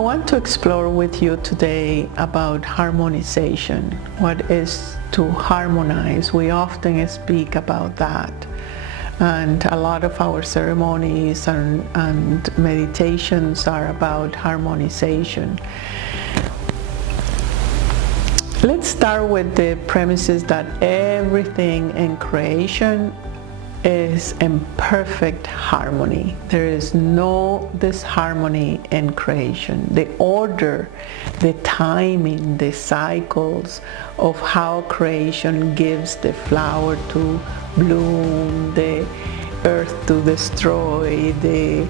want to explore with you today about harmonization. What is to harmonize? We often speak about that, and a lot of our ceremonies and meditations are about harmonization. Let's start with the premises that everything in creation is in perfect harmony. There is no disharmony in creation. The order, the timing, the cycles of how creation gives the flower to bloom, the earth to destroy, the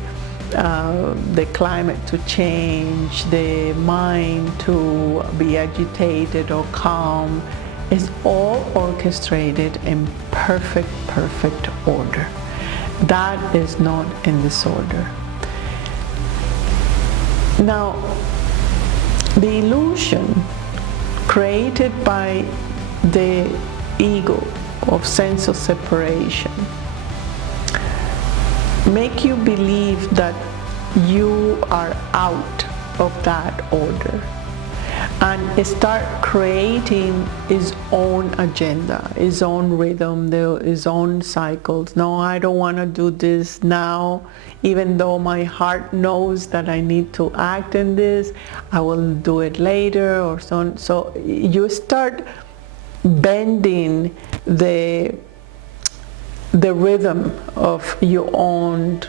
climate to change, the mind to be agitated or calm, is all orchestrated in perfect order. That is not in disorder. Now, the illusion created by the ego of sense of separation make you believe that you are out of that order and start creating his own agenda, his own rhythm, his own cycles. No, I don't want to do this now, even though my heart knows that I need to act in this, I will do it later or so on. So you start bending the rhythm of your own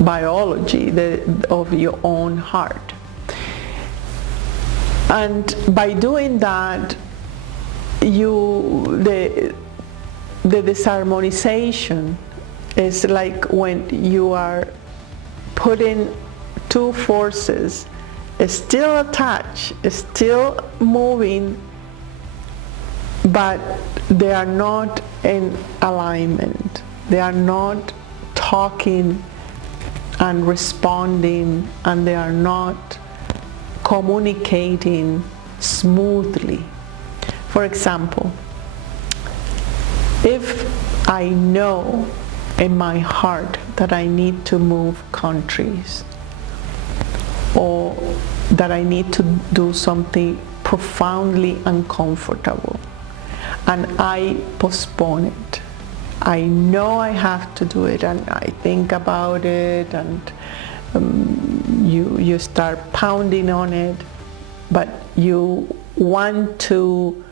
biology, of your own heart. And by doing that, the disharmonization is like when you are putting two forces still attached, still moving, but they are not in alignment. They are not talking and responding, and they are not communicating smoothly. For example, if I know in my heart that I need to move countries, or that I need to do something profoundly uncomfortable, and I postpone it, I know I have to do it, and I think about it, and you start pounding on it, but you want to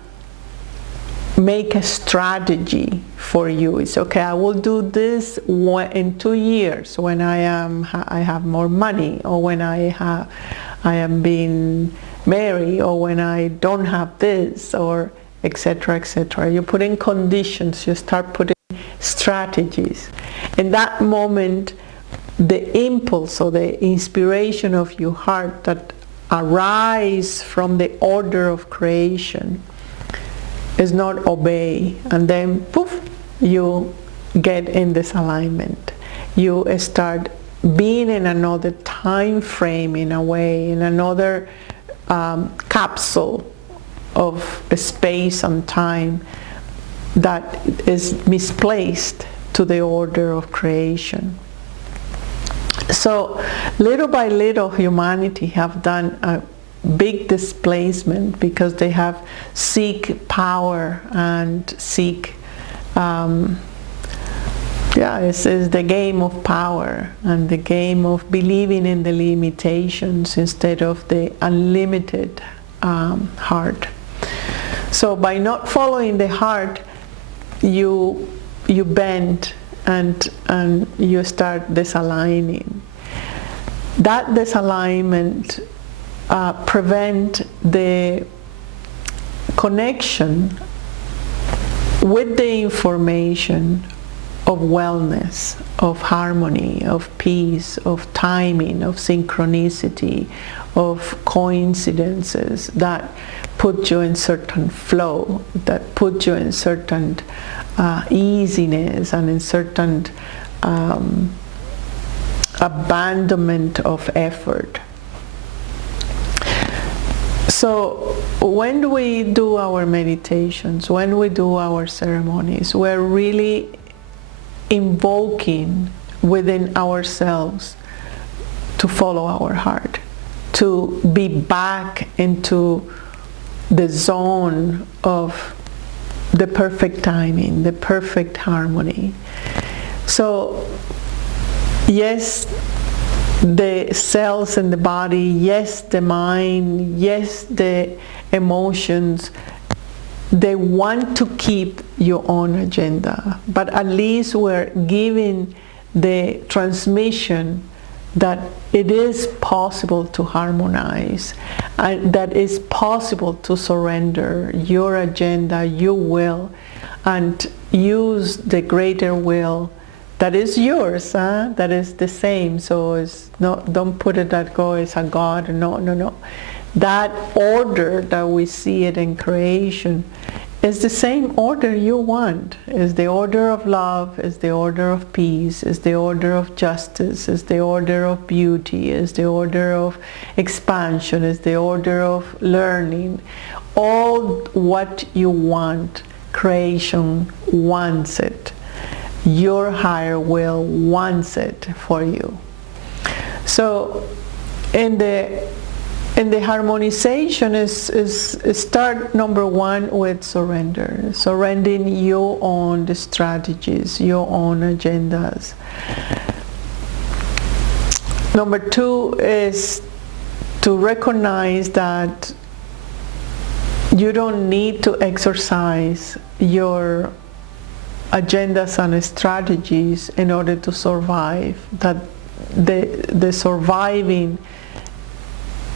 make a strategy for you. It's okay, I will do this in 2 years when I have more money, or when I am being married, or when I don't have this, or etc., etc. You put in conditions, you start putting strategies. In that moment, the impulse or the inspiration of your heart that arise from the order of creation is not obey, and then poof, you get in disalignment. You start being in another time frame, in a way, in another capsule of space and time that is misplaced to the order of creation. So little by little, humanity have done a big displacement because they have seek power and seek it's the game of power and the game of believing in the limitations instead of the unlimited heart. So by not following the heart, you bend and you start disaligning. That disalignment prevent the connection with the information of wellness, of harmony, of peace, of timing, of synchronicity, of coincidences that put you in certain flow, that put you in certain easiness and in certain abandonment of effort. So when we do our meditations, when we do our ceremonies, we're really invoking within ourselves to follow our heart. to be back into the zone of the perfect timing, the perfect harmony. So yes, the cells in the body, yes, the mind, yes, the emotions, they want to keep your own agenda, but at least we're giving the transmission that it is possible to harmonize, and that it's possible to surrender your agenda, your will, and use the greater will that is yours, that is the same. So it's not, don't put it that go as a God. No. That order that we see it in creation is the same order you want. Is the order of love, is the order of peace, is the order of justice, is the order of beauty, is the order of expansion, is the order of learning. All what you want, creation wants it. Your higher will wants it for you. So in the harmonization is start number one with surrender. Surrendering your own strategies, your own agendas. Number two is to recognize that you don't need to exercise your agendas and strategies in order to survive. That the surviving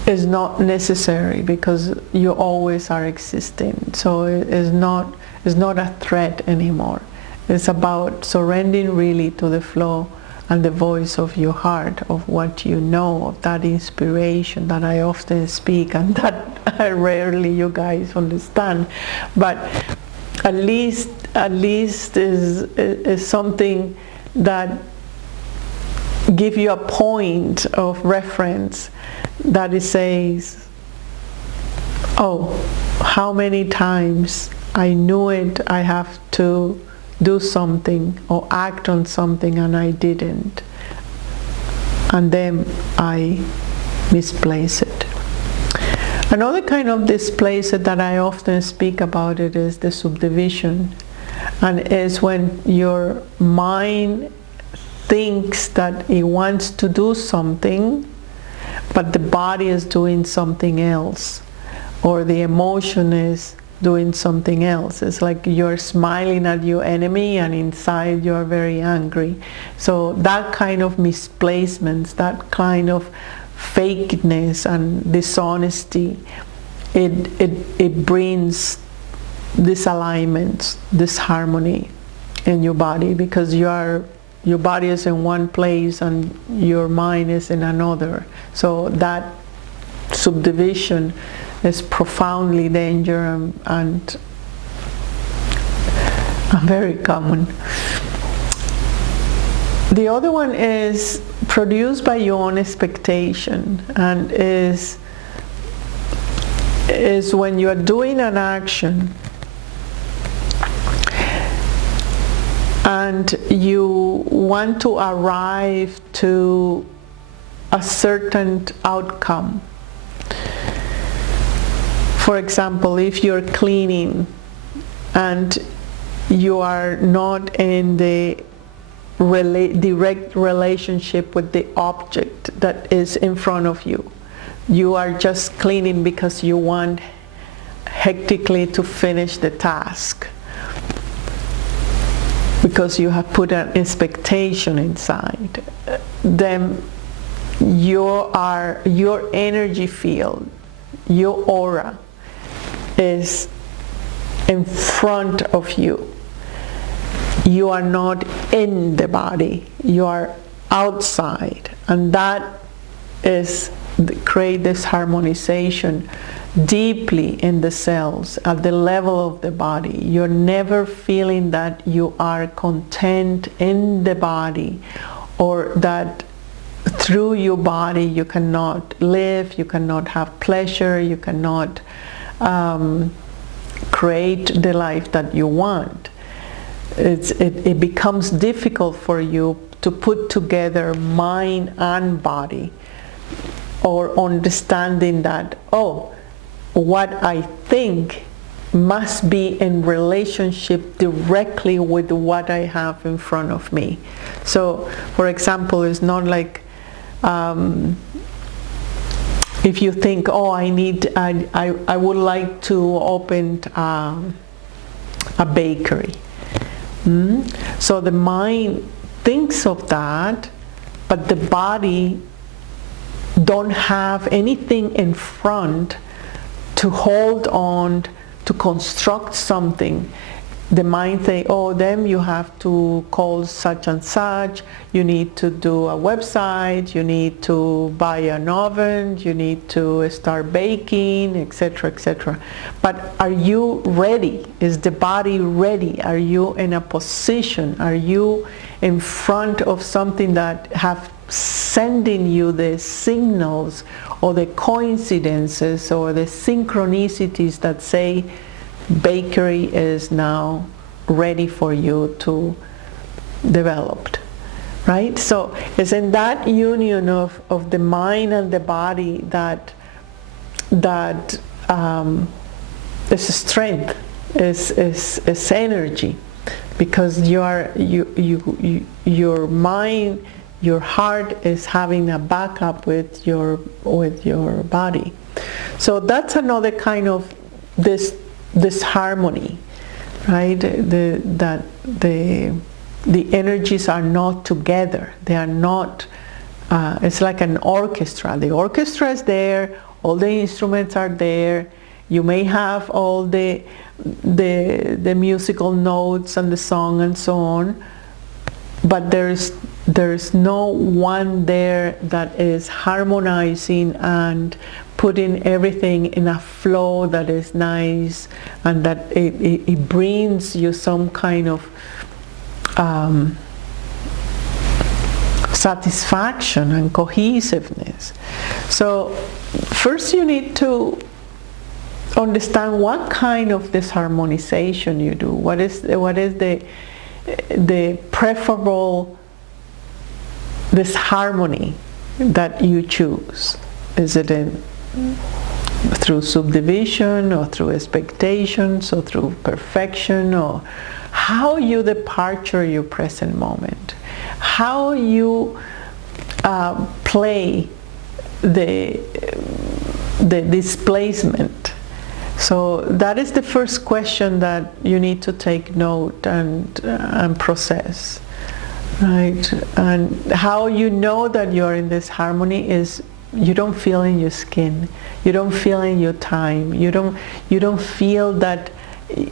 is not necessary because you always are existing. So it's not a threat anymore. It's about surrendering really to the flow and the voice of your heart, of what you know, of that inspiration that I often speak and that rarely you guys understand. But at least is something that give you a point of reference that it says, oh, how many times I knew it, I have to do something or act on something and I didn't, and then I misplace it. Another kind of displace that I often speak about it is the subdivision, and is when your mind thinks that it wants to do something, but the body is doing something else, or the emotion is doing something else. It's like you're smiling at your enemy and inside you're very angry. So that kind of misplacements, that kind of fakeness and dishonesty, it brings disalignment, disharmony in your body, because your body is in one place and your mind is in another. So that subdivision is profoundly dangerous and very common. The other one is produced by your own expectation, and is when you are doing an action and you want to arrive to a certain outcome. For example, if you're cleaning and you are not in the direct relationship with the object that is in front of you, you are just cleaning because you want hectically to finish the task, because you have put an expectation inside, then your energy field, your aura is in front of you. You are not in the body, you are outside, and that is create this harmonization deeply in the cells at the level of the body. You're never feeling that you are content in the body, or that through your body you cannot live, you cannot have pleasure, you cannot create the life that you want. It becomes difficult for you to put together mind and body. or understanding that, oh, what I think must be in relationship directly with what I have in front of me. So, for example, it's not like if you think, oh, I would like to open a bakery. So the mind thinks of that, but the body don't have anything in front to hold on, to construct something. The mind say, oh, then you have to call such and such, you need to do a website, you need to buy an oven, you need to start baking, etc., etc. But are you ready? Is the body ready? Are you in a position? Are you in front of something that have sending you the signals or the coincidences or the synchronicities that say bakery is now ready for you to develop, right? So it's in that union of the mind and the body that is strength, is energy, because your mind, your heart is having a backup with your body. So that's another kind of this harmony, right? That the energies are not together. They are not. It's like an orchestra. The orchestra is there. All the instruments are there. You may have all the musical notes and the song and so on, but there's no one there that is harmonizing and putting everything in a flow that is nice, and that it brings you some kind of satisfaction and cohesiveness. So first you need to understand what kind of this harmonization you do. What is the preferable, this harmony that you choose? Is it through subdivision, or through expectations, or through perfection, or how you departure your present moment, how you play the displacement? So that is the first question that you need to take note and process, right? And how you know that you're in this harmony is you don't feel in your skin, you don't feel in your time, you don't feel that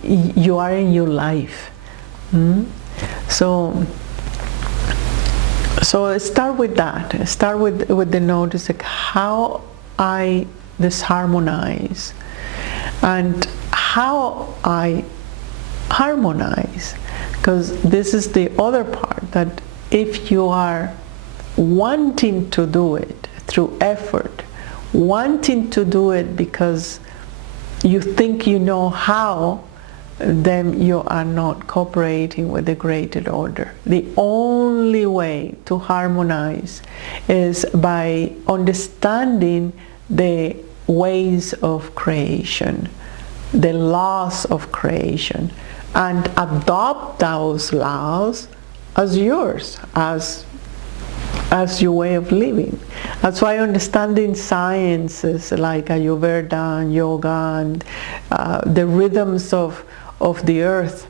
you are in your life. So start with that. Start with the notice, like how I disharmonize and how I harmonize. Because this is the other part, that if you are wanting to do it through effort, wanting to do it because you think you know how, then you are not cooperating with the greater order. The only way to harmonize is by understanding the ways of creation, the laws of creation, and adopt those laws as yours, as your way of living. That's why understanding sciences like Ayurveda and yoga and the rhythms of the earth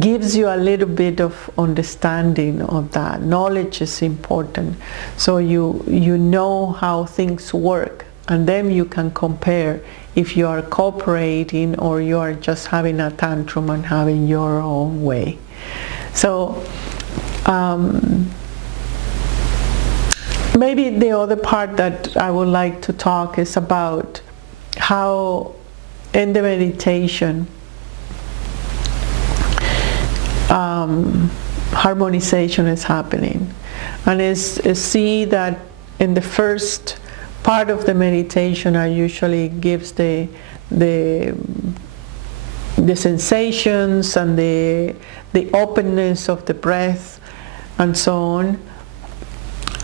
gives you a little bit of understanding of that. Knowledge is important, so you know how things work, and then you can compare if you are cooperating or you are just having a tantrum and having your own way. So maybe the other part that I would like to talk is about how in the meditation harmonization is happening, and is see that in the first part of the meditation I usually gives the sensations and the openness of the breath and so on,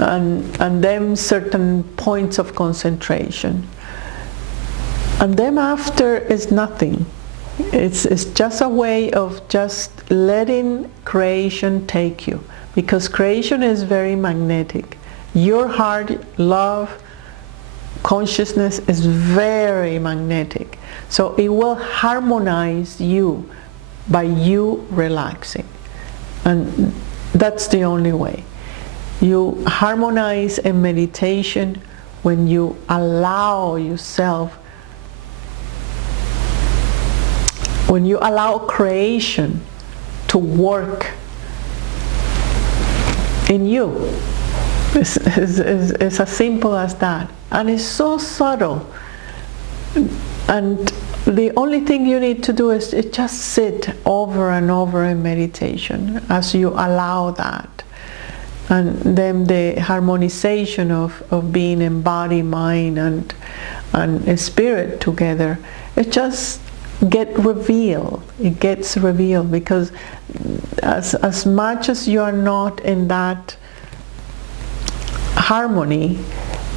and then certain points of concentration. And then after is nothing. It's just a way of just letting creation take you, because creation is very magnetic. Your heart, love, consciousness is very magnetic. So it will harmonize you by you relaxing. And that's the only way. You harmonize in meditation when you allow yourself, when you allow creation to work in you. It's as simple as that. And it's so subtle. And the only thing you need to do is just sit over and over in meditation as you allow that. And then the harmonization of being in body, mind, and spirit together, it just gets revealed. It gets revealed because as much as you are not in that harmony,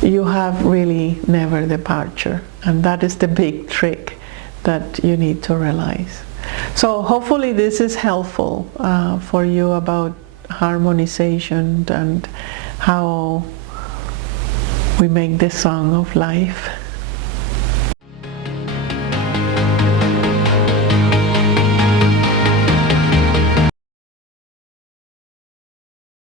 you have really never departure. And that is the big trick that you need to realize. So hopefully this is helpful for you about harmonization and how we make the song of life.